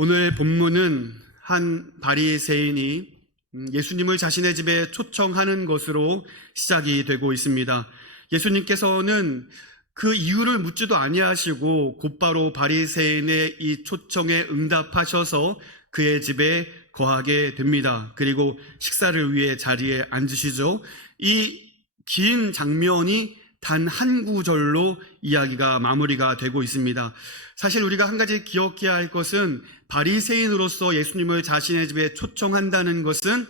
오늘 본문은 한 바리새인이 예수님을 자신의 집에 초청하는 것으로 시작이 되고 있습니다. 예수님께서는 그 이유를 묻지도 아니하시고 곧바로 바리새인의 이 초청에 응답하셔서 그의 집에 거하게 됩니다. 그리고 식사를 위해 자리에 앉으시죠. 이 긴 장면이 단 한 구절로 이야기가 마무리가 되고 있습니다. 사실 우리가 한 가지 기억해야 할 것은 바리새인으로서 예수님을 자신의 집에 초청한다는 것은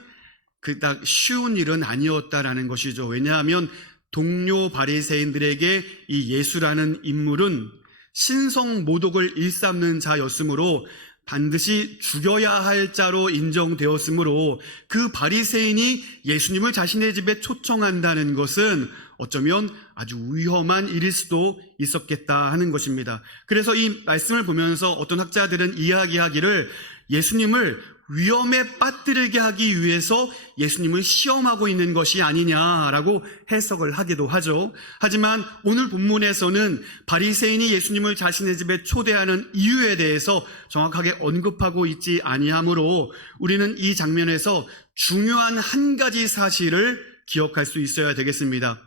그닥 쉬운 일은 아니었다라는 것이죠. 왜냐하면 동료 바리새인들에게 이 예수라는 인물은 신성 모독을 일삼는 자였으므로 반드시 죽여야 할 자로 인정되었으므로 그 바리새인이 예수님을 자신의 집에 초청한다는 것은 어쩌면 아주 위험한 일일 수도 있었겠다 하는 것입니다. 그래서 이 말씀을 보면서 어떤 학자들은 이야기하기를 예수님을 위험에 빠뜨리게 하기 위해서 예수님을 시험하고 있는 것이 아니냐라고 해석을 하기도 하죠. 하지만 오늘 본문에서는 바리새인이 예수님을 자신의 집에 초대하는 이유에 대해서 정확하게 언급하고 있지 아니하므로 우리는 이 장면에서 중요한 한 가지 사실을 기억할 수 있어야 되겠습니다.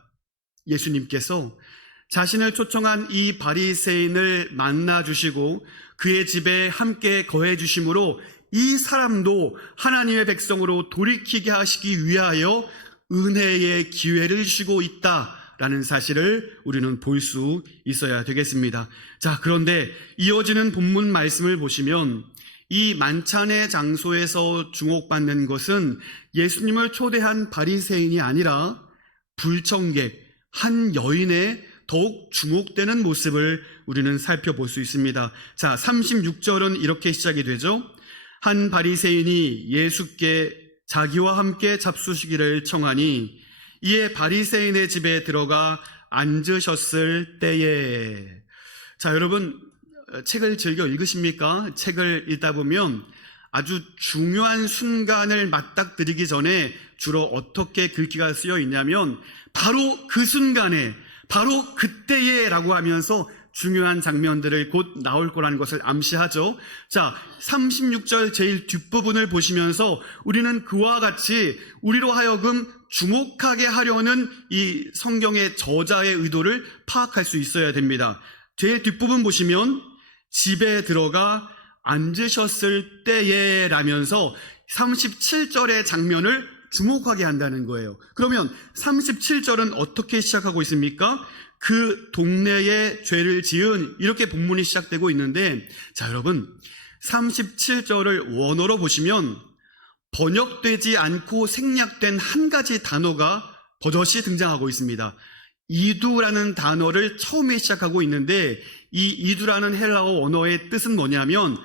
예수님께서 자신을 초청한 이 바리새인을 만나주시고 그의 집에 함께 거해주심으로 이 사람도 하나님의 백성으로 돌이키게 하시기 위하여 은혜의 기회를 주시고 있다라는 사실을 우리는 볼 수 있어야 되겠습니다. 자, 그런데 이어지는 본문 말씀을 보시면 이 만찬의 장소에서 주목받는 것은 예수님을 초대한 바리새인이 아니라 불청객, 한 여인의 더욱 주목되는 모습을 우리는 살펴볼 수 있습니다. 자, 36절은 이렇게 시작이 되죠. 한 바리새인이 예수께 자기와 함께 잡수시기를 청하니 이에 바리새인의 집에 들어가 앉으셨을 때에. 자, 여러분 책을 즐겨 읽으십니까? 책을 읽다 보면 아주 중요한 순간을 맞닥뜨리기 전에 주로 어떻게 글귀가 쓰여 있냐면 바로 그 순간에, 바로 그때에 라고 하면서 중요한 장면들을 곧 나올 거라는 것을 암시하죠. 자, 36절 제일 뒷부분을 보시면서 우리는 그와 같이 우리로 하여금 주목하게 하려는 이 성경의 저자의 의도를 파악할 수 있어야 됩니다. 제일 뒷부분 보시면 집에 들어가 앉으셨을 때에 라면서 37절의 장면을 주목하게 한다는 거예요. 그러면 37절은 어떻게 시작하고 있습니까? 그 동네에 죄를 지은, 이렇게 본문이 시작되고 있는데, 자, 여러분 37절을 원어로 보시면 번역되지 않고 생략된 한 가지 단어가 버젓이 등장하고 있습니다. 이두라는 단어를 처음에 시작하고 있는데 이 이두라는 헬라어 언어의 뜻은 뭐냐면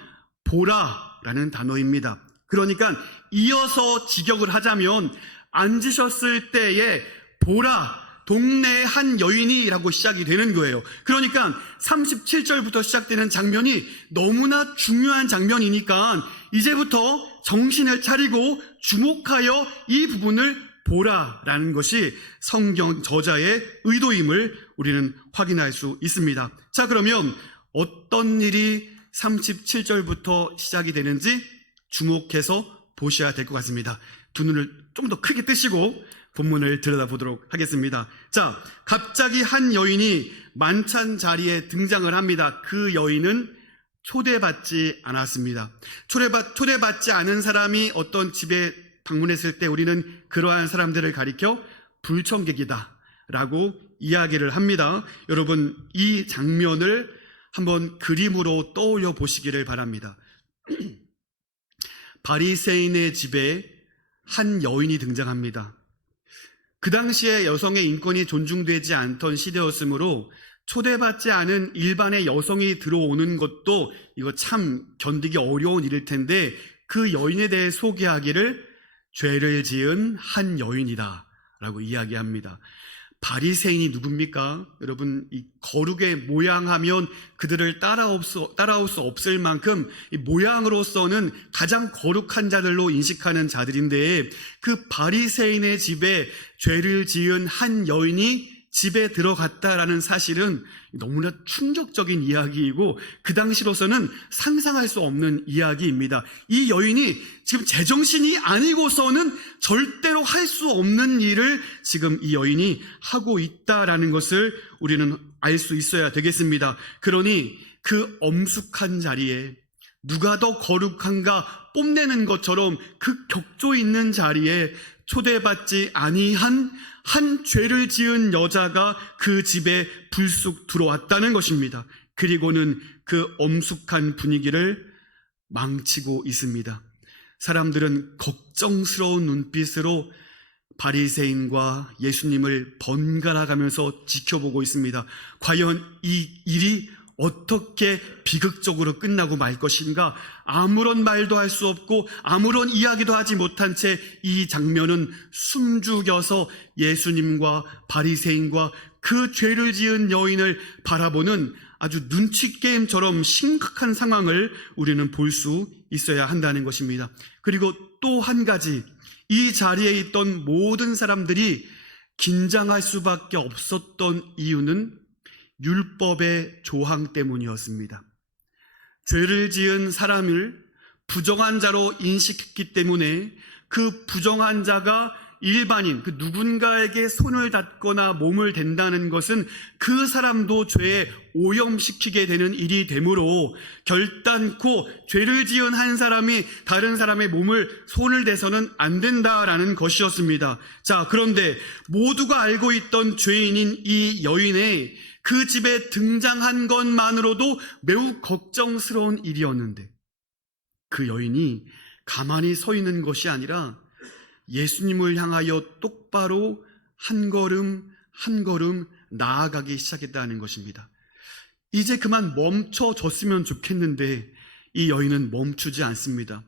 보라라는 단어입니다. 그러니까 이어서 직역을 하자면 앉으셨을 때에 보라, 동네의 한 여인이라고 시작이 되는 거예요. 그러니까 37절부터 시작되는 장면이 너무나 중요한 장면이니까 이제부터 정신을 차리고 주목하여 이 부분을 보라라는 것이 성경 저자의 의도임을 우리는 확인할 수 있습니다. 자, 그러면 어떤 일이 37절부터 시작이 되는지 주목해서 보셔야 될 것 같습니다. 두 눈을 좀 더 크게 뜨시고 본문을 들여다보도록 하겠습니다. 자, 갑자기 한 여인이 만찬 자리에 등장을 합니다. 그 여인은 초대받지 않았습니다. 초대받지 않은 사람이 어떤 집에 방문했을 때 우리는 그러한 사람들을 가리켜 불청객이다 라고 이야기를 합니다. 여러분, 이 장면을 한번 그림으로 떠올려 보시기를 바랍니다. 바리새인의 집에 한 여인이 등장합니다. 그 당시에 여성의 인권이 존중되지 않던 시대였으므로 초대받지 않은 일반의 여성이 들어오는 것도 이거 참 견디기 어려운 일일 텐데 그 여인에 대해 소개하기를 죄를 지은 한 여인이다 라고 이야기합니다. 바리새인이 누굽니까? 여러분, 이 거룩의 모양하면 그들을 따라올 수 없을 만큼 이 모양으로서는 가장 거룩한 자들로 인식하는 자들인데 그 바리새인의 집에 죄를 지은 한 여인이 집에 들어갔다라는 사실은 너무나 충격적인 이야기이고 그 당시로서는 상상할 수 없는 이야기입니다. 이 여인이 지금 제정신이 아니고서는 절대로 할 수 없는 일을 지금 이 여인이 하고 있다라는 것을 우리는 알 수 있어야 되겠습니다. 그러니 그 엄숙한 자리에 누가 더 거룩한가 뽐내는 것처럼 그 격조 있는 자리에 초대받지 아니한 한 죄를 지은 여자가 그 집에 불쑥 들어왔다는 것입니다. 그리고는 그 엄숙한 분위기를 망치고 있습니다. 사람들은 걱정스러운 눈빛으로 바리새인과 예수님을 번갈아 가면서 지켜보고 있습니다. 과연 이 일이 어떻게 비극적으로 끝나고 말 것인가? 아무런 말도 할 수 없고 아무런 이야기도 하지 못한 채 이 장면은 숨죽여서 예수님과 바리새인과 그 죄를 지은 여인을 바라보는 아주 눈치 게임처럼 심각한 상황을 우리는 볼 수 있어야 한다는 것입니다. 그리고 또 한 가지, 이 자리에 있던 모든 사람들이 긴장할 수밖에 없었던 이유는 율법의 조항 때문이었습니다. 죄를 지은 사람을 부정한 자로 인식했기 때문에 그 부정한 자가 일반인, 그 누군가에게 손을 닿거나 몸을 댄다는 것은 그 사람도 죄에 오염시키게 되는 일이 되므로 결단코 죄를 지은 한 사람이 다른 사람의 몸을 손을 대서는 안 된다라는 것이었습니다. 자, 그런데 모두가 알고 있던 죄인인 이 여인의 그 집에 등장한 것만으로도 매우 걱정스러운 일이었는데 그 여인이 가만히 서 있는 것이 아니라 예수님을 향하여 똑바로 한 걸음 한 걸음 나아가기 시작했다는 것입니다. 이제 그만 멈춰졌으면 좋겠는데 이 여인은 멈추지 않습니다.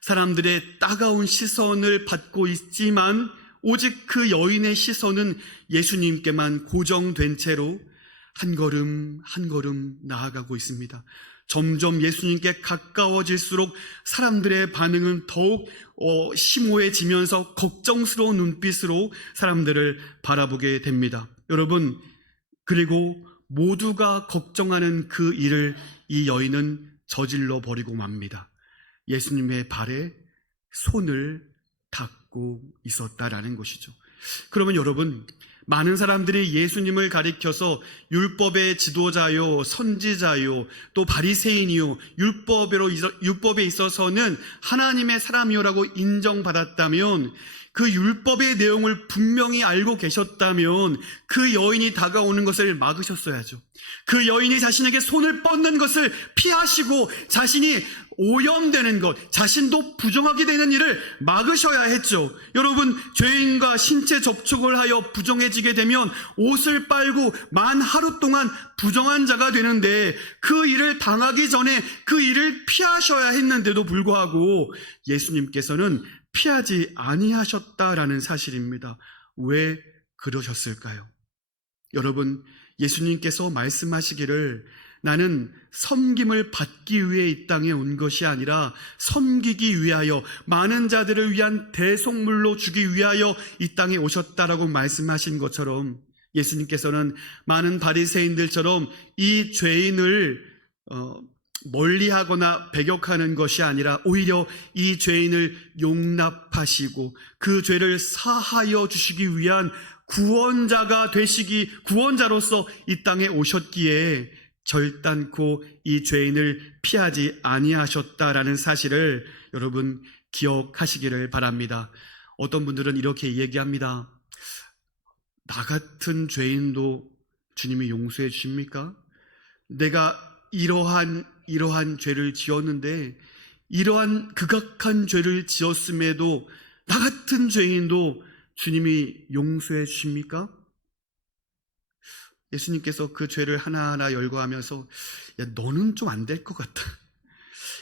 사람들의 따가운 시선을 받고 있지만 오직 그 여인의 시선은 예수님께만 고정된 채로 한 걸음 한 걸음 나아가고 있습니다. 점점 예수님께 가까워질수록 사람들의 반응은 더욱 심오해지면서 걱정스러운 눈빛으로 사람들을 바라보게 됩니다. 여러분, 그리고 모두가 걱정하는 그 일을 이 여인은 저질러 버리고 맙니다. 예수님의 발에 손을 닿고 있었다라는 것이죠. 그러면 여러분, 많은 사람들이 예수님을 가리켜서 율법의 지도자요, 선지자요, 또 바리새인이요, 율법에 있어서는 하나님의 사람이요라고 인정받았다면, 그 율법의 내용을 분명히 알고 계셨다면 그 여인이 다가오는 것을 막으셨어야죠. 그 여인이 자신에게 손을 뻗는 것을 피하시고 자신이 오염되는 것, 자신도 부정하게 되는 일을 막으셔야 했죠. 여러분, 죄인과 신체 접촉을 하여 부정해지게 되면 옷을 빨고 만 하루 동안 부정한 자가 되는데 그 일을 당하기 전에 그 일을 피하셔야 했는데도 불구하고 예수님께서는 피하지 아니하셨다라는 사실입니다. 왜 그러셨을까요? 여러분, 예수님께서 말씀하시기를 나는 섬김을 받기 위해 이 땅에 온 것이 아니라 섬기기 위하여 많은 자들을 위한 대속물로 주기 위하여 이 땅에 오셨다라고 말씀하신 것처럼 예수님께서는 많은 바리새인들처럼 이 죄인을 멀리하거나 배격하는 것이 아니라 오히려 이 죄인을 용납하시고 그 죄를 사하여 주시기 위한 구원자로서 이 땅에 오셨기에 결단코 이 죄인을 피하지 아니하셨다라는 사실을 여러분 기억하시기를 바랍니다. 어떤 분들은 이렇게 얘기합니다. 나 같은 죄인도 주님이 용서해 주십니까? 내가 이러한 죄를 지었는데 이러한 극악한 죄를 지었음에도 나 같은 죄인도 주님이 용서해 주십니까? 예수님께서 그 죄를 하나하나 열거하면서 야, 너는 좀 안 될 것 같다.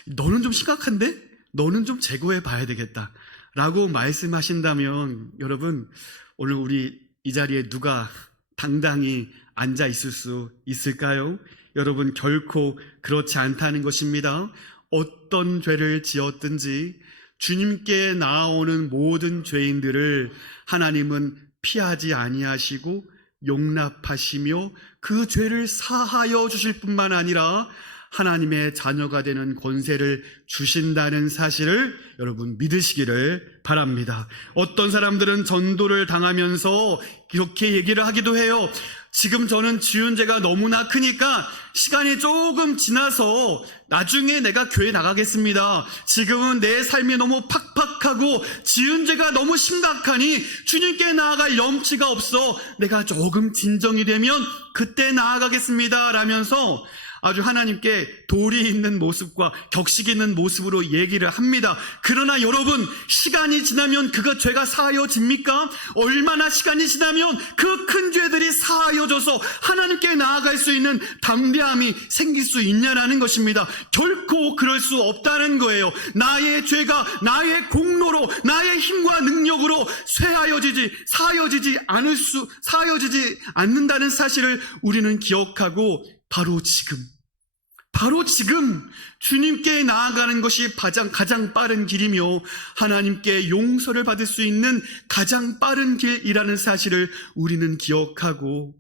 너는 좀 심각한데? 너는 좀 제거해 봐야 되겠다. 라고 말씀하신다면 여러분, 오늘 우리 이 자리에 누가 당당히 앉아 있을 수 있을까요? 여러분, 결코 그렇지 않다는 것입니다. 어떤 죄를 지었든지 주님께 나아오는 모든 죄인들을 하나님은 피하지 아니하시고 용납하시며 그 죄를 사하여 주실 뿐만 아니라 하나님의 자녀가 되는 권세를 주신다는 사실을 여러분 믿으시기를 바랍니다. 어떤 사람들은 전도를 당하면서 이렇게 얘기를 하기도 해요. 지금 저는 지은 죄가 너무나 크니까 시간이 조금 지나서 나중에 내가 교회 나가겠습니다. 지금은 내 삶이 너무 팍팍하고 지은 죄가 너무 심각하니 주님께 나아갈 염치가 없어 내가 조금 진정이 되면 그때 나아가겠습니다 라면서 아주 하나님께 도리 있는 모습과 격식 있는 모습으로 얘기를 합니다. 그러나 여러분, 시간이 지나면 그가 죄가 사하여집니까? 얼마나 시간이 지나면 그 큰 죄들이 사하여져서 하나님께 나아갈 수 있는 담대함이 생길 수 있냐라는 것입니다. 결코 그럴 수 없다는 거예요. 나의 죄가 나의 공로로 나의 힘과 능력으로 사하여지지 않는다는 사실을 우리는 기억하고 바로 지금 주님께 나아가는 것이 가장 빠른 길이며 하나님께 용서를 받을 수 있는 가장 빠른 길이라는 사실을 우리는 기억하고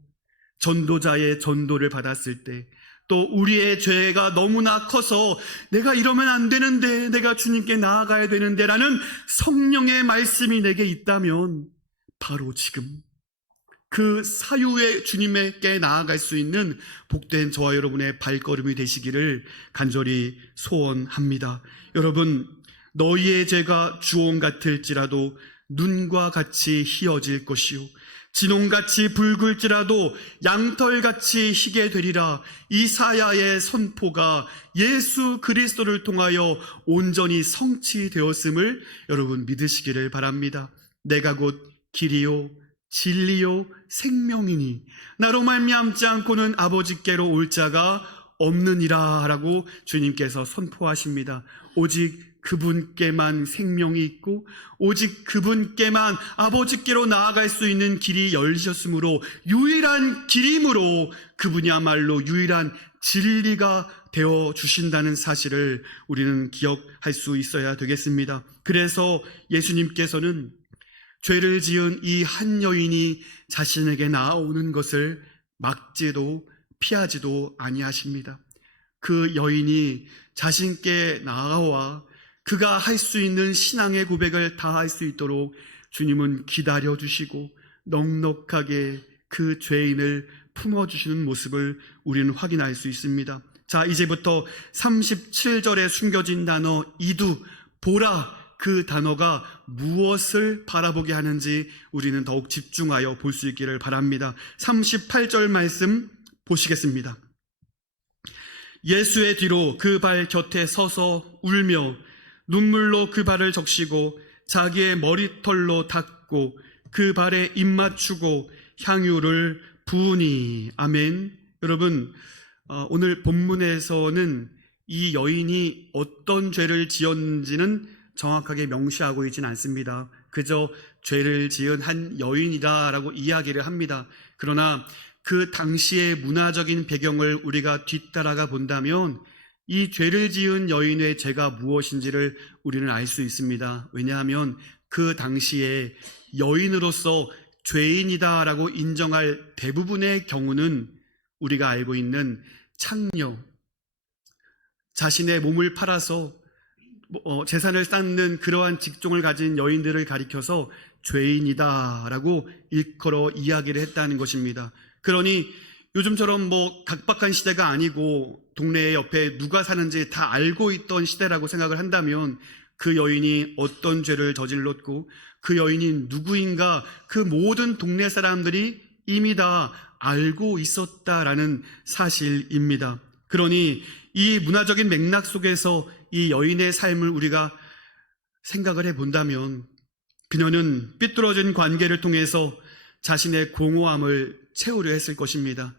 전도자의 전도를 받았을 때 또 우리의 죄가 너무나 커서 내가 이러면 안 되는데 내가 주님께 나아가야 되는데 라는 성령의 말씀이 내게 있다면 바로 지금 그 사유의 주님께 나아갈 수 있는 복된 저와 여러분의 발걸음이 되시기를 간절히 소원합니다. 여러분, 너희의 죄가 주홍 같을지라도 눈과 같이 희어질 것이요 진홍같이 붉을지라도 양털같이 희게 되리라. 이사야의 선포가 예수 그리스도를 통하여 온전히 성취되었음을 여러분 믿으시기를 바랍니다. 내가 곧 길이요 진리요 생명이니 나로 말미암지 않고는 아버지께로 올 자가 없느니라 라고 주님께서 선포하십니다. 오직 그분께만 생명이 있고 오직 그분께만 아버지께로 나아갈 수 있는 길이 열리셨으므로 유일한 길이므로 그분이야말로 유일한 진리가 되어 주신다는 사실을 우리는 기억할 수 있어야 되겠습니다. 그래서 예수님께서는 죄를 지은 이 한 여인이 자신에게 나아오는 것을 막지도 피하지도 아니하십니다. 그 여인이 자신께 나아와 그가 할 수 있는 신앙의 고백을 다 할 수 있도록 주님은 기다려주시고 넉넉하게 그 죄인을 품어주시는 모습을 우리는 확인할 수 있습니다. 자, 이제부터 37절에 숨겨진 단어 이두, 보라, 그 단어가 무엇을 바라보게 하는지 우리는 더욱 집중하여 볼 수 있기를 바랍니다. 38절 말씀 보시겠습니다. 예수의 뒤로 그 발 곁에 서서 울며 눈물로 그 발을 적시고 자기의 머리털로 닦고 그 발에 입 맞추고 향유를 부으니. 아멘. 여러분, 오늘 본문에서는 이 여인이 어떤 죄를 지었는지는 정확하게 명시하고 있지는 않습니다. 그저 죄를 지은 한 여인이다라고 이야기를 합니다. 그러나 그 당시의 문화적인 배경을 우리가 뒤따라가 본다면 이 죄를 지은 여인의 죄가 무엇인지를 우리는 알 수 있습니다. 왜냐하면 그 당시에 여인으로서 죄인이다라고 인정할 대부분의 경우는 우리가 알고 있는 창녀, 자신의 몸을 팔아서 재산을 쌓는 그러한 직종을 가진 여인들을 가리켜서 죄인이다라고 일컬어 이야기를 했다는 것입니다. 그러니 요즘처럼 각박한 시대가 아니고 동네 옆에 누가 사는지 다 알고 있던 시대라고 생각을 한다면 그 여인이 어떤 죄를 저질렀고 그 여인이 누구인가 그 모든 동네 사람들이 이미 다 알고 있었다라는 사실입니다. 그러니 이 문화적인 맥락 속에서 이 여인의 삶을 우리가 생각을 해본다면 그녀는 삐뚤어진 관계를 통해서 자신의 공허함을 채우려 했을 것입니다.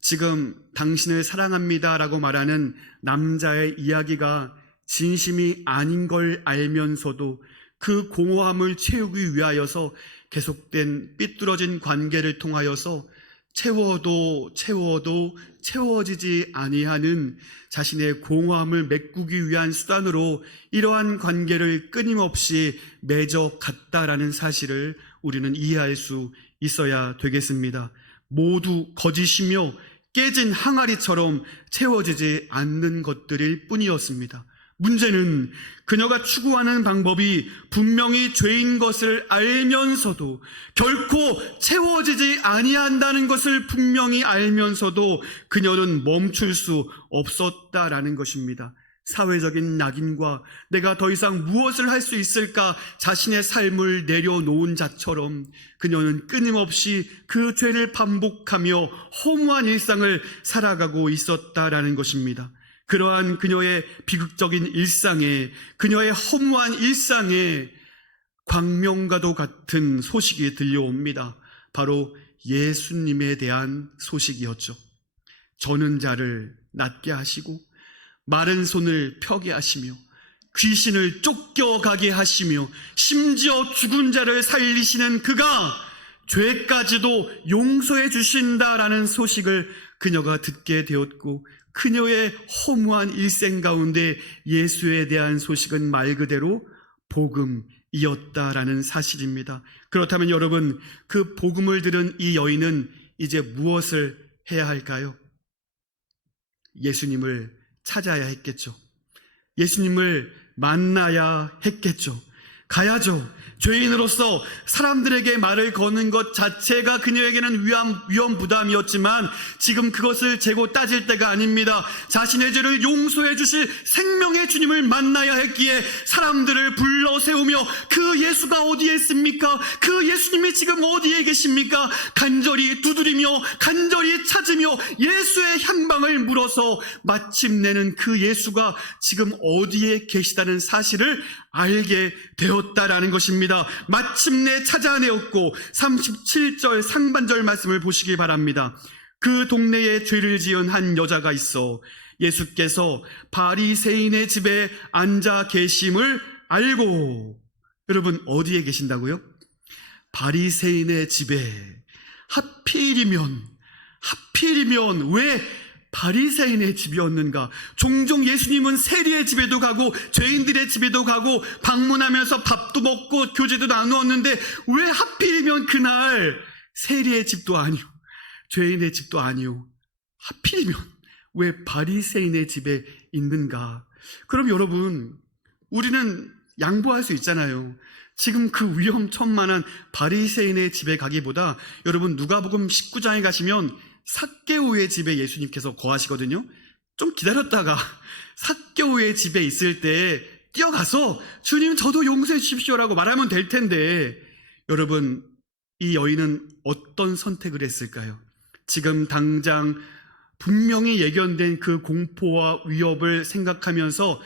지금 당신을 사랑합니다 라고 말하는 남자의 이야기가 진심이 아닌 걸 알면서도 그 공허함을 채우기 위하여서 계속된 삐뚤어진 관계를 통하여서 채워도 채워지지 아니하는 자신의 공허함을 메꾸기 위한 수단으로 이러한 관계를 끊임없이 맺어갔다라는 사실을 우리는 이해할 수 있어야 되겠습니다. 모두 거짓이며 깨진 항아리처럼 채워지지 않는 것들일 뿐이었습니다. 문제는 그녀가 추구하는 방법이 분명히 죄인 것을 알면서도, 결코 채워지지 아니한다는 것을 분명히 알면서도 그녀는 멈출 수 없었다라는 것입니다. 사회적인 낙인과 내가 더 이상 무엇을 할 수 있을까 자신의 삶을 내려놓은 자처럼 그녀는 끊임없이 그 죄를 반복하며 허무한 일상을 살아가고 있었다라는 것입니다. 그러한 그녀의 비극적인 일상에, 그녀의 허무한 일상에 광명과도 같은 소식이 들려옵니다. 바로 예수님에 대한 소식이었죠. 저는 자를 낫게 하시고 마른 손을 펴게 하시며 귀신을 쫓겨가게 하시며 심지어 죽은 자를 살리시는 그가 죄까지도 용서해 주신다라는 소식을 그녀가 듣게 되었고, 그녀의 허무한 일생 가운데 예수에 대한 소식은 말 그대로 복음이었다라는 사실입니다. 그렇다면 여러분, 그 복음을 들은 이 여인은 이제 무엇을 해야 할까요? 예수님을 찾아야 했겠죠. 예수님을 만나야 했겠죠. 가야죠. 죄인으로서 사람들에게 말을 거는 것 자체가 그녀에게는 위험 부담이었지만 지금 그것을 재고 따질 때가 아닙니다. 자신의 죄를 용서해 주실 생명의 주님을 만나야 했기에 사람들을 불러 세우며 그 예수가 어디에 있습니까? 그 예수님이 지금 어디에 계십니까? 간절히 두드리며 간절히 찾으며 예수의 향방을 물어서 마침내는 그 예수가 지금 어디에 계시다는 사실을 알게 되었다라는 것입니다. 마침내 찾아내었고, 37절 상반절 말씀을 보시기 바랍니다. 그 동네에 죄를 지은 한 여자가 있어 예수께서 바리새인의 집에 앉아 계심을 알고. 여러분, 어디에 계신다고요? 바리새인의 집에. 하필이면 왜 바리새인의 집이었는가? 종종 예수님은 세리의 집에도 가고 죄인들의 집에도 가고 방문하면서 밥도 먹고 교제도 나누었는데 왜 하필이면 그날 세리의 집도 아니오, 죄인의 집도 아니오, 하필이면 왜 바리새인의 집에 있는가? 그럼 여러분, 우리는 양보할 수 있잖아요. 지금 그 위험천만한 바리새인의 집에 가기보다 여러분, 누가복음 19장에 가시면 삭개오의 집에 예수님께서 거하시거든요. 좀 기다렸다가 삭개오의 집에 있을 때 뛰어가서 주님, 저도 용서해 주십시오라고 말하면 될 텐데, 여러분, 이 여인은 어떤 선택을 했을까요? 지금 당장 분명히 예견된 그 공포와 위협을 생각하면서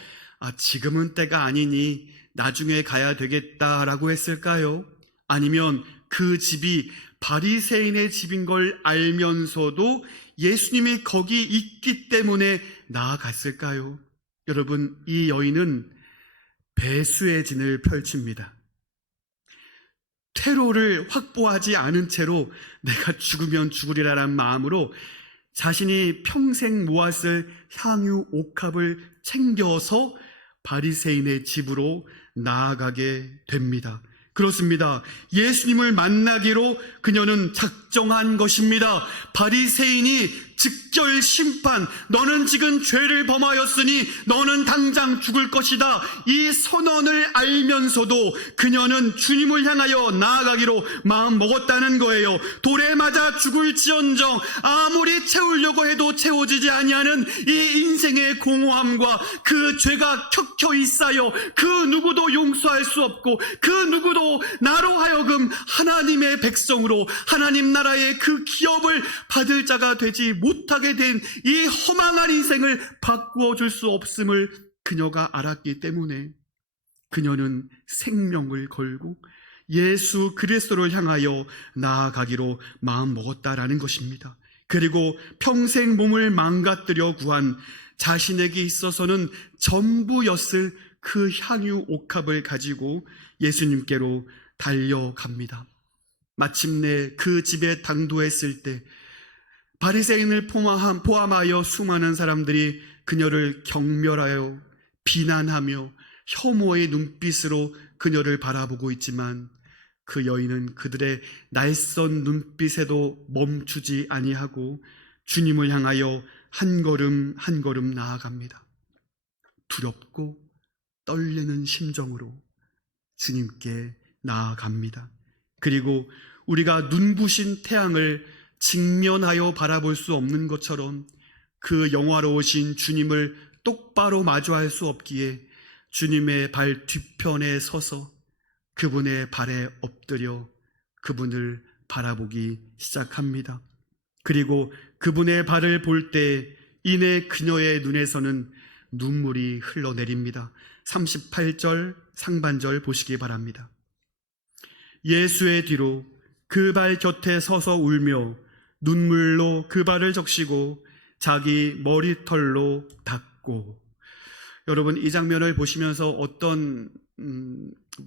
지금은 때가 아니니 나중에 가야 되겠다라고 했을까요? 아니면 그 집이 바리새인의 집인 걸 알면서도 예수님이 거기 있기 때문에 나아갔을까요? 여러분, 이 여인은 배수의 진을 펼칩니다. 퇴로를 확보하지 않은 채로 내가 죽으면 죽으리라는 마음으로 자신이 평생 모았을 향유 옥합을 챙겨서 바리새인의 집으로 나아가게 됩니다. 그렇습니다. 예수님을 만나기로 그녀는 작정한 것입니다. 바리새인이 즉결 심판, 너는 지금 죄를 범하였으니 너는 당장 죽을 것이다, 이 선언을 알면서도 그녀는 주님을 향하여 나아가기로 마음 먹었다는 거예요. 돌에 맞아 죽을지언정 아무리 채우려고 해도 채워지지 아니하는 이 인생의 공허함과 그 죄가 켜켜이 쌓여 그 누구도 용서할 수 없고 그 누구도 나로 하여금 하나님의 백성으로 하나님 나라의 그 기업을 받을 자가 되지 못하게 된 이 허망한 인생을 바꾸어 줄 수 없음을 그녀가 알았기 때문에 그녀는 생명을 걸고 예수 그리스도를 향하여 나아가기로 마음먹었다라는 것입니다. 그리고 평생 몸을 망가뜨려 구한 자신에게 있어서는 전부였을 그 향유 옥합을 가지고 예수님께로 달려갑니다. 마침내 그 집에 당도했을 때 바리새인을 포함하여 수많은 사람들이 그녀를 경멸하여 비난하며 혐오의 눈빛으로 그녀를 바라보고 있지만 그 여인은 그들의 날선 눈빛에도 멈추지 아니하고 주님을 향하여 한 걸음 한 걸음 나아갑니다. 두렵고 떨리는 심정으로 주님께 나아갑니다. 그리고 우리가 눈부신 태양을 직면하여 바라볼 수 없는 것처럼 그 영화로우신 주님을 똑바로 마주할 수 없기에 주님의 발 뒤편에 서서 그분의 발에 엎드려 그분을 바라보기 시작합니다. 그리고 그분의 발을 볼 때 이내 그녀의 눈에서는 눈물이 흘러내립니다. 38절 상반절 보시기 바랍니다. 예수의 뒤로 그 발 곁에 서서 울며 눈물로 그 발을 적시고 자기 머리털로 닦고. 여러분, 이 장면을 보시면서 어떤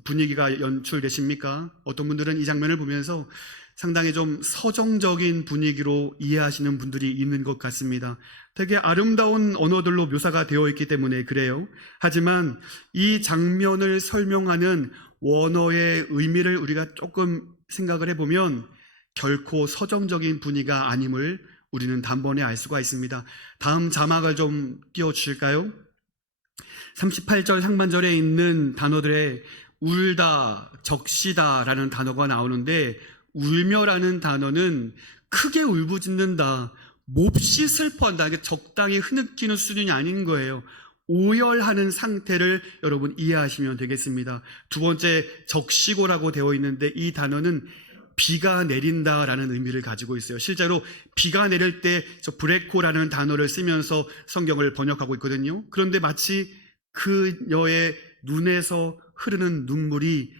분위기가 연출되십니까? 어떤 분들은 이 장면을 보면서 상당히 좀 서정적인 분위기로 이해하시는 분들이 있는 것 같습니다. 되게 아름다운 언어들로 묘사가 되어 있기 때문에 그래요. 하지만 이 장면을 설명하는 원어의 의미를 우리가 조금 생각을 해보면 결코 서정적인 분위기가 아님을 우리는 단번에 알 수가 있습니다. 다음 자막을 좀 띄워주실까요? 38절 상반절에 있는 단어들에 울다, 적시다 라는 단어가 나오는데, 울며라는 단어는 크게 울부짖는다, 몹시 슬퍼한다, 이게 적당히 흐느끼는 수준이 아닌 거예요. 오열하는 상태를 여러분 이해하시면 되겠습니다. 두 번째, 적시고라고 되어 있는데 이 단어는 비가 내린다라는 의미를 가지고 있어요. 실제로 비가 내릴 때 저 브레코라는 단어를 쓰면서 성경을 번역하고 있거든요. 그런데 마치 그녀의 눈에서 흐르는 눈물이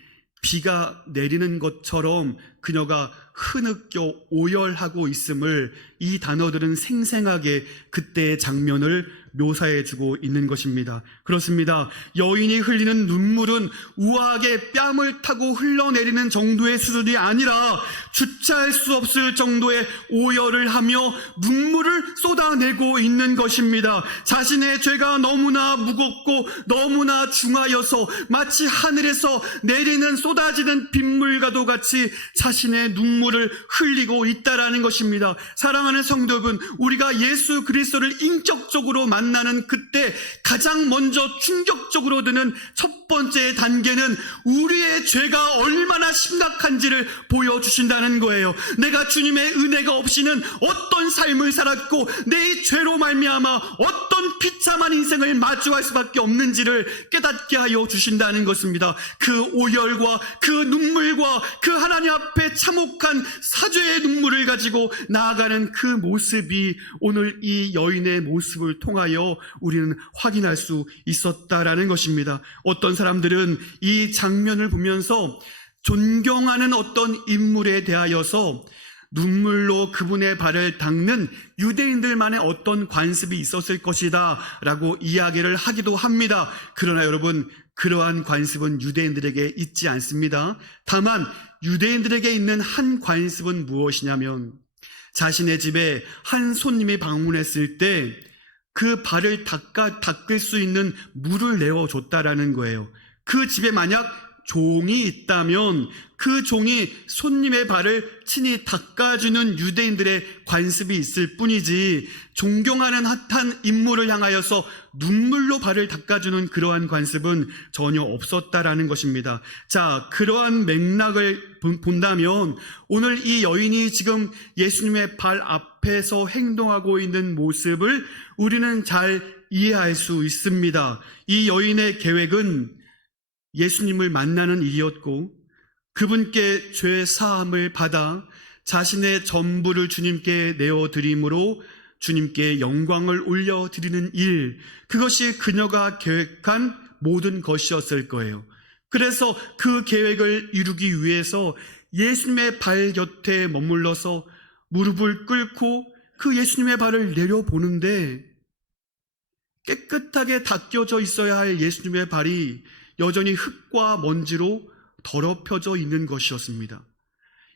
비가 내리는 것처럼 그녀가 흐느껴 오열하고 있음을 이 단어들은 생생하게 그때의 장면을 묘사해주고 있는 것입니다. 그렇습니다. 여인이 흘리는 눈물은 우아하게 뺨을 타고 흘러내리는 정도의 수준이 아니라 주체할 수 없을 정도의 오열을 하며 눈물을 쏟아내고 있는 것입니다. 자신의 죄가 너무나 무겁고 너무나 중하여서 마치 하늘에서 내리는 쏟아지는 빗물과도 같이 자신의 눈물을 흘리고 있다라는 것입니다. 사랑하는 성도 여러분, 우리가 예수 그리스도를 인격적으로 만나는 그때 가장 먼저 충격적으로 드는 첫 번째 단계는 우리의 죄가 얼마나 심각한지를 보여주신다는 거예요. 내가 주님의 은혜가 없이는 어떤 삶을 살았고 내 죄로 말미암아 어떤 비참한 인생을 마주할 수밖에 없는지를 깨닫게 하여 주신다는 것입니다. 그 오열과 그 눈물과 그 하나님 앞에 참혹한 사죄의 눈물을 가지고 나아가는 그 모습이 오늘 이 여인의 모습을 통하여 우리는 확인할 수 있었다라는 것입니다. 어떤 사람들은 이 장면을 보면서 존경하는 어떤 인물에 대하여서 눈물로 그분의 발을 닦는 유대인들만의 어떤 관습이 있었을 것이다 라고 이야기를 하기도 합니다. 그러나 여러분, 그러한 관습은 유대인들에게 있지 않습니다. 다만 유대인들에게 있는 한 관습은 무엇이냐면 자신의 집에 한 손님이 방문했을 때 그 발을 닦을 수 있는 물을 내어줬다라는 거예요. 그 집에 만약 종이 있다면 그 종이 손님의 발을 친히 닦아주는 유대인들의 관습이 있을 뿐이지 존경하는 핫한 인물을 향하여서 눈물로 발을 닦아주는 그러한 관습은 전혀 없었다라는 것입니다. 자, 그러한 맥락을 본다면 오늘 이 여인이 지금 예수님의 발 앞에서 행동하고 있는 모습을 우리는 잘 이해할 수 있습니다. 이 여인의 계획은 예수님을 만나는 일이었고 그분께 죄 사함을 받아 자신의 전부를 주님께 내어드림으로 주님께 영광을 올려드리는 일, 그것이 그녀가 계획한 모든 것이었을 거예요. 그래서 그 계획을 이루기 위해서 예수님의 발 곁에 머물러서 무릎을 꿇고 그 예수님의 발을 내려보는데 깨끗하게 닦여져 있어야 할 예수님의 발이 여전히 흙과 먼지로 더럽혀져 있는 것이었습니다.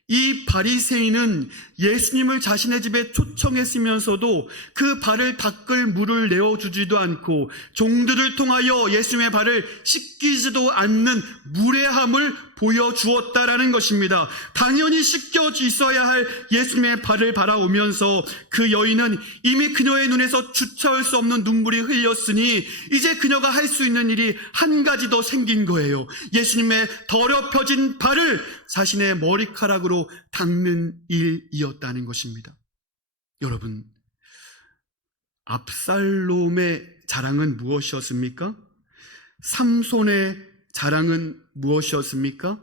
이 바리새인은 예수님을 자신의 집에 초청했으면서도 그 발을 닦을 물을 내어주지도 않고 종들을 통하여 예수님의 발을 씻기지도 않는 무례함을 보여주었다라는 것입니다. 당연히 씻겨 있어야 할 예수님의 발을 바라오면서 그 여인은 이미 그녀의 눈에서 주체할 수 없는 눈물이 흘렸으니 이제 그녀가 할 수 있는 일이 한 가지 더 생긴 거예요. 예수님의 더럽혀진 발을 자신의 머리카락으로 닦는 일이었다는 것입니다. 여러분, 압살롬의 자랑은 무엇이었습니까? 삼손의 자랑은 무엇이었습니까?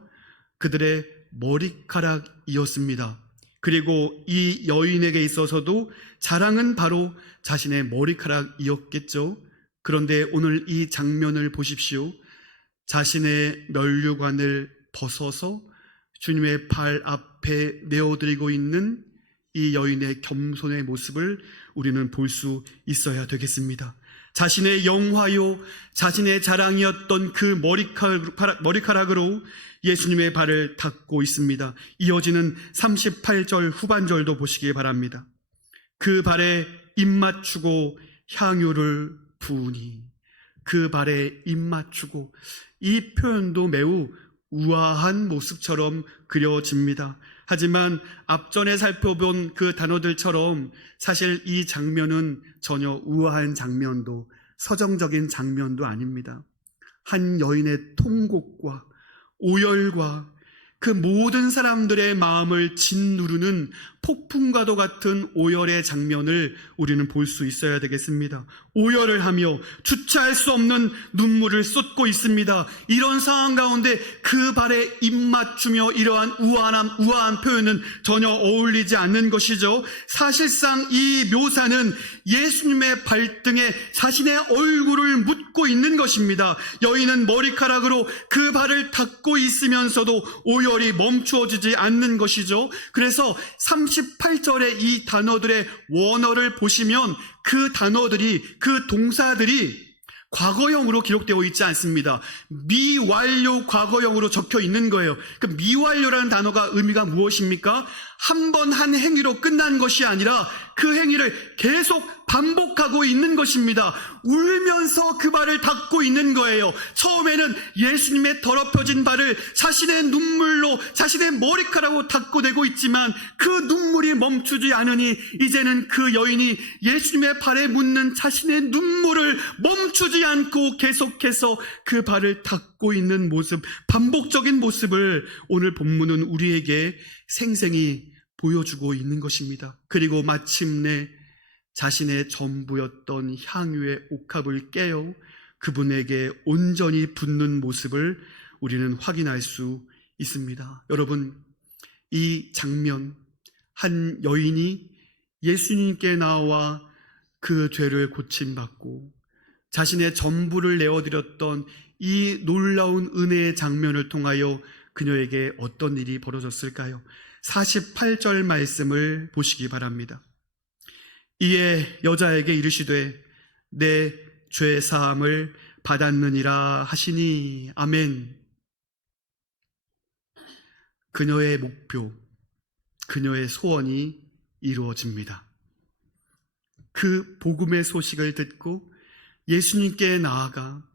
그들의 머리카락이었습니다. 그리고 이 여인에게 있어서도 자랑은 바로 자신의 머리카락이었겠죠. 그런데 오늘 이 장면을 보십시오. 자신의 면류관을 벗어서 주님의 발 앞에 내어드리고 있는 이 여인의 겸손의 모습을 우리는 볼 수 있어야 되겠습니다. 자신의 영화요, 자신의 자랑이었던 그 머리카락으로 예수님의 발을 닦고 있습니다. 이어지는 38절 후반절도 보시기 바랍니다. 그 발에 입 맞추고 향유를 부으니, 그 발에 입 맞추고, 이 표현도 매우 우아한 모습처럼 그려집니다. 하지만 앞전에 살펴본 그 단어들처럼 사실 이 장면은 전혀 우아한 장면도 서정적인 장면도 아닙니다. 한 여인의 통곡과 오열과 그 모든 사람들의 마음을 짓누르는 폭풍과도 같은 오열의 장면을 우리는 볼 수 있어야 되겠습니다. 오열을 하며 주체할 수 없는 눈물을 쏟고 있습니다. 이런 상황 가운데 그 발에 입 맞추며 이러한 우아한 표현은 전혀 어울리지 않는 것이죠. 사실상 이 묘사는 예수님의 발등에 자신의 얼굴을 묻고 있는 것입니다. 여인은 머리카락으로 그 발을 닦고 있으면서도 오열이 멈추어지지 않는 것이죠. 그래서 38절의 이 단어들의 원어를 보시면 그 단어들이, 그 동사들이 과거형으로 기록되어 있지 않습니다. 미완료 과거형으로 적혀 있는 거예요. 그 미완료라는 단어가 의미가 무엇입니까? 한 번 한 행위로 끝난 것이 아니라 그 행위를 계속 반복하고 있는 것입니다. 울면서 그 발을 닦고 있는 거예요. 처음에는 예수님의 더럽혀진 발을 자신의 눈물로, 자신의 머리카락으로 닦고내고 있지만 그 눈물이 멈추지 않으니 이제는 그 여인이 예수님의 발에 묻는 자신의 눈물을 멈추지 않고 계속해서 그 발을 닦고 있는 모습, 반복적인 모습을 오늘 본문은 우리에게 생생히 보여주고 있는 것입니다. 그리고 마침내 자신의 전부였던 향유의 옥합을 깨어 그분에게 온전히 붓는 모습을 우리는 확인할 수 있습니다. 여러분, 이 장면, 한 여인이 예수님께 나와 그 죄를 고침받고 자신의 전부를 내어드렸던 이 놀라운 은혜의 장면을 통하여 그녀에게 어떤 일이 벌어졌을까요? 48절 말씀을 보시기 바랍니다. 이에 여자에게 이르시되 내 죄 사함을 받았느니라 하시니. 아멘. 그녀의 목표, 그녀의 소원이 이루어집니다. 그 복음의 소식을 듣고 예수님께 나아가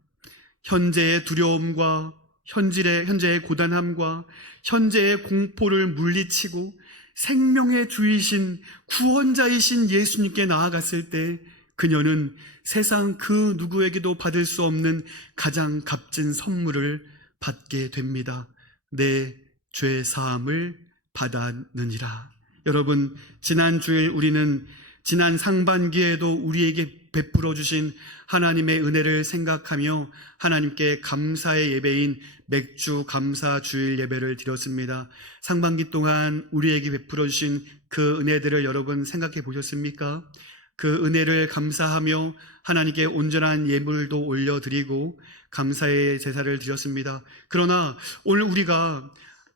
현재의 두려움과 현재의 고단함과 현재의 공포를 물리치고 생명의 주이신 구원자이신 예수님께 나아갔을 때 그녀는 세상 그 누구에게도 받을 수 없는 가장 값진 선물을 받게 됩니다. 내 죄 사함을 받았느니라. 여러분, 지난 주일 우리는 지난 상반기에도 우리에게 베풀어 주신 하나님의 은혜를 생각하며 하나님께 감사의 예배인 맥주 감사 주일 예배를 드렸습니다. 상반기 동안 우리에게 베풀어 주신 그 은혜들을 여러분 생각해 보셨습니까? 그 은혜를 감사하며 하나님께 온전한 예물도 올려드리고 감사의 제사를 드렸습니다. 그러나 오늘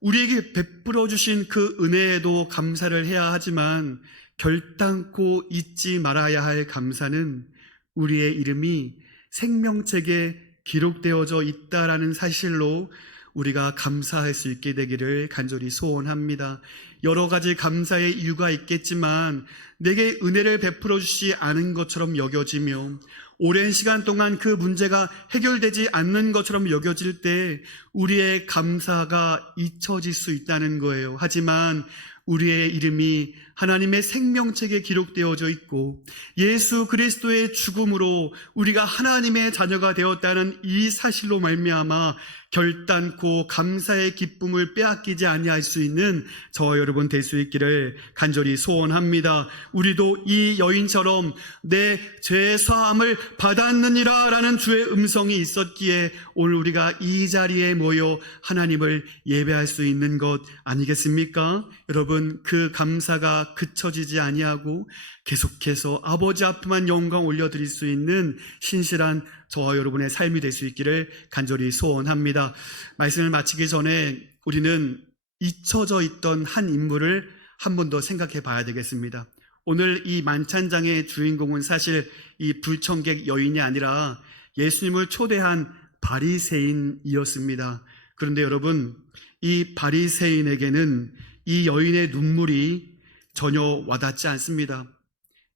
우리에게 베풀어 주신 그 은혜에도 감사를 해야 하지만 결단코 잊지 말아야 할 감사는 우리의 이름이 생명책에 기록되어져 있다라는 사실로 우리가 감사할 수 있게 되기를 간절히 소원합니다. 여러 가지 감사의 이유가 있겠지만 내게 은혜를 베풀어 주시지 않은 것처럼 여겨지며 오랜 시간 동안 그 문제가 해결되지 않는 것처럼 여겨질 때 우리의 감사가 잊혀질 수 있다는 거예요. 하지만 우리의 이름이 하나님의 생명책에 기록되어져 있고 예수 그리스도의 죽음으로 우리가 하나님의 자녀가 되었다는 이 사실로 말미암아 결단코 감사의 기쁨을 빼앗기지 아니할 수 있는 저와 여러분 될 수 있기를 간절히 소원합니다. 우리도 이 여인처럼 내 죄 사함을 받았느니라 라는 주의 음성이 있었기에 오늘 우리가 이 자리에 모여 하나님을 예배할 수 있는 것 아니겠습니까? 여러분, 그 감사가 그쳐지지 아니하고 계속해서 아버지 앞에만 영광 올려드릴 수 있는 신실한 저와 여러분의 삶이 될 수 있기를 간절히 소원합니다. 말씀을 마치기 전에 우리는 잊혀져 있던 한 인물을 한 번 더 생각해 봐야 되겠습니다. 오늘 이 만찬장의 주인공은 사실 이 불청객 여인이 아니라 예수님을 초대한 바리새인이었습니다. 그런데 여러분, 이 바리새인에게는 이 여인의 눈물이 전혀 와닿지 않습니다.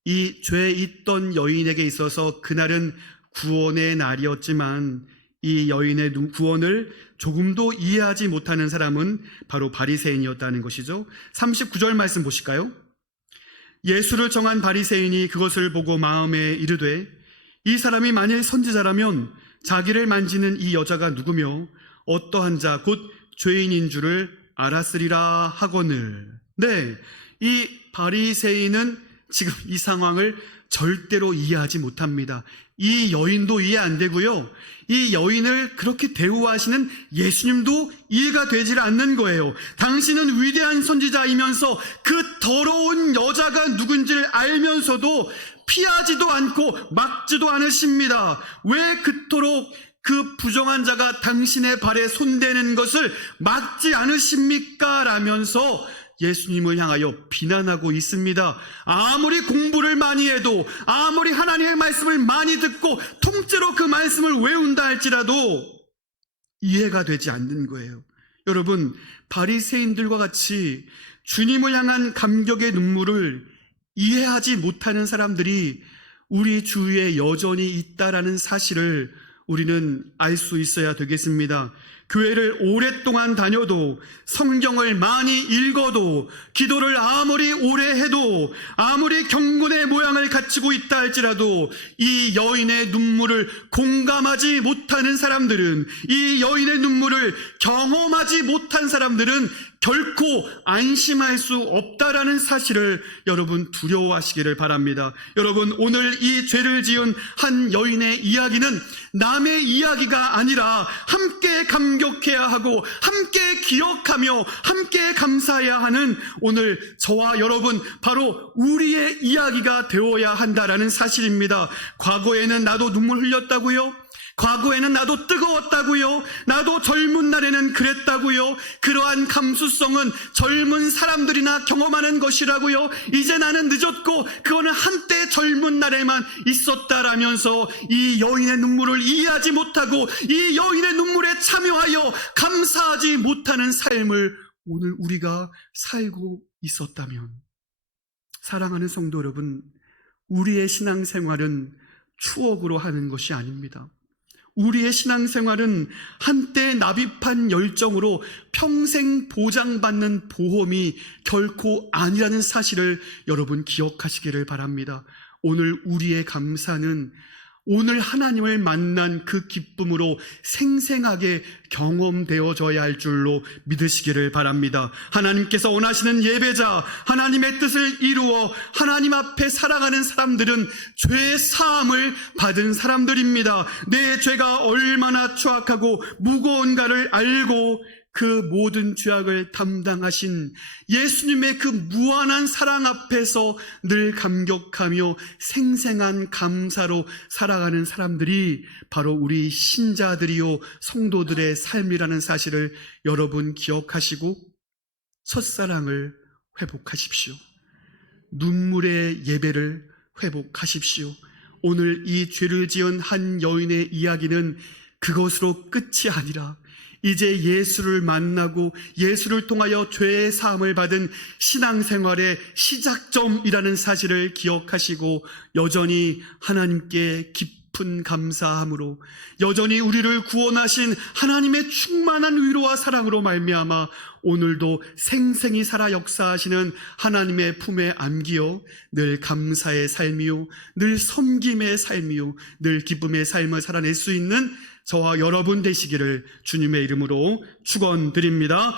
이 죄에 있던 여인에게 있어서 그날은 구원의 날이었지만 이 여인의 구원을 조금도 이해하지 못하는 사람은 바로 바리새인이었다는 것이죠. 39절 말씀 보실까요? 예수를 정한 바리새인이 그것을 보고 마음에 이르되 이 사람이 만일 선지자라면 자기를 만지는 이 여자가 누구며 어떠한 자 곧 죄인인 줄을 알았으리라 하거늘. 네, 이 바리새인은 지금 이 상황을 절대로 이해하지 못합니다. 이 여인도 이해 안 되고요, 이 여인을 그렇게 대우하시는 예수님도 이해가 되질 않는 거예요. 당신은 위대한 선지자이면서 그 더러운 여자가 누군지를 알면서도 피하지도 않고 막지도 않으십니다. 왜 그토록 그 부정한 자가 당신의 발에 손대는 것을 막지 않으십니까? 라면서 예수님을 향하여 비난하고 있습니다. 아무리 공부를 많이 해도, 아무리 하나님의 말씀을 많이 듣고 통째로 그 말씀을 외운다 할지라도 이해가 되지 않는 거예요. 여러분, 바리새인들과 같이 주님을 향한 감격의 눈물을 이해하지 못하는 사람들이 우리 주위에 여전히 있다라는 사실을 우리는 알 수 있어야 되겠습니다. 교회를 오랫동안 다녀도, 성경을 많이 읽어도, 기도를 아무리 오래 해도, 아무리 경건의 모양을 갖추고 있다 할지라도 이 여인의 눈물을 공감하지 못하는 사람들은, 이 여인의 눈물을 경험하지 못한 사람들은 결코 안심할 수 없다라는 사실을 여러분 두려워하시기를 바랍니다. 여러분, 오늘 이 죄를 지은 한 여인의 이야기는 남의 이야기가 아니라 함께 감격해야 하고 함께 기억하며 함께 감사해야 하는 오늘 저와 여러분, 바로 우리의 이야기가 되어야 한다라는 사실입니다. 과거에는 나도 눈물 흘렸다고요? 과거에는 나도 뜨거웠다고요? 나도 젊은 날에는 그랬다고요? 그러한 감수성은 젊은 사람들이나 경험하는 것이라고요? 이제 나는 늦었고 그거는 한때 젊은 날에만 있었다라면서 이 여인의 눈물을 이해하지 못하고 이 여인의 눈물에 참여하여 감사하지 못하는 삶을 오늘 우리가 살고 있었다면, 사랑하는 성도 여러분, 우리의 신앙생활은 추억으로 하는 것이 아닙니다. 우리의 신앙생활은 한때 납입한 열정으로 평생 보장받는 보험이 결코 아니라는 사실을 여러분 기억하시기를 바랍니다. 오늘 우리의 감사는 오늘 하나님을 만난 그 기쁨으로 생생하게 경험되어져야 할 줄로 믿으시기를 바랍니다. 하나님께서 원하시는 예배자, 하나님의 뜻을 이루어 하나님 앞에 살아가는 사람들은 죄 사함을 받은 사람들입니다. 내 죄가 얼마나 추악하고 무거운가를 알고 그 모든 죄악을 담당하신 예수님의 그 무한한 사랑 앞에서 늘 감격하며 생생한 감사로 살아가는 사람들이 바로 우리 신자들이요 성도들의 삶이라는 사실을 여러분 기억하시고 첫사랑을 회복하십시오. 눈물의 예배를 회복하십시오. 오늘 이 죄를 지은 한 여인의 이야기는 그것으로 끝이 아니라 이제 예수를 만나고 예수를 통하여 죄의 사함을 받은 신앙생활의 시작점이라는 사실을 기억하시고 여전히 하나님께 깊은 감사함으로 여전히 우리를 구원하신 하나님의 충만한 위로와 사랑으로 말미암아 오늘도 생생히 살아 역사하시는 하나님의 품에 안기어 늘 감사의 삶이요 늘 섬김의 삶이요 늘 기쁨의 삶을 살아낼 수 있는 저와 여러분 되시기를 주님의 이름으로 축원드립니다.